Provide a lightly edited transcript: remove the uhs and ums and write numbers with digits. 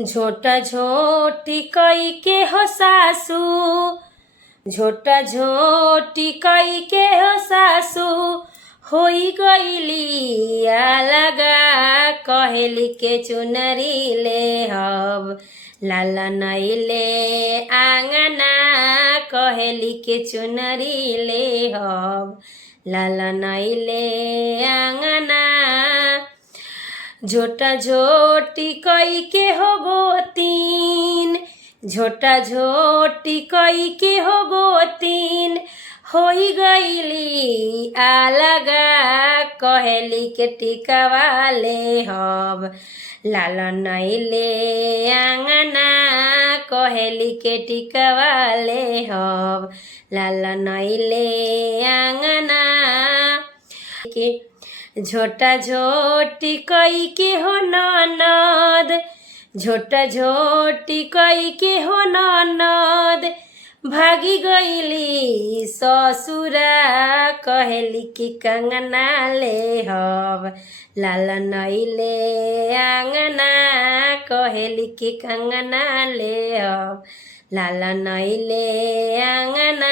झोटा झोटी कई के हो सासू, झोटा झोटी कई के हो सासू, होई गईली अलगा। कहेली के चुनरी ले हब लाला नैले आंगना। कहेली के चुनरी ले हब लाला नैले आंगना। झोटा झोटी कई के हो गोतीन, झोटा झोटी कई के हो गोतीन, होई गईली अलगा। कहेली के टिकवा ले हब लाला नैले आंगना। कहेली के टिकवा ले हब लाला नैले आंगना। के झोटा झोटी कई के हो ननद, झोटा झोटी कई के हो ननद, भागी गईली ससुरा। कहेली की कंगना ले हब लाला नैले आंगना। कहेली की कंगना ले हब लाला नैले आंगना।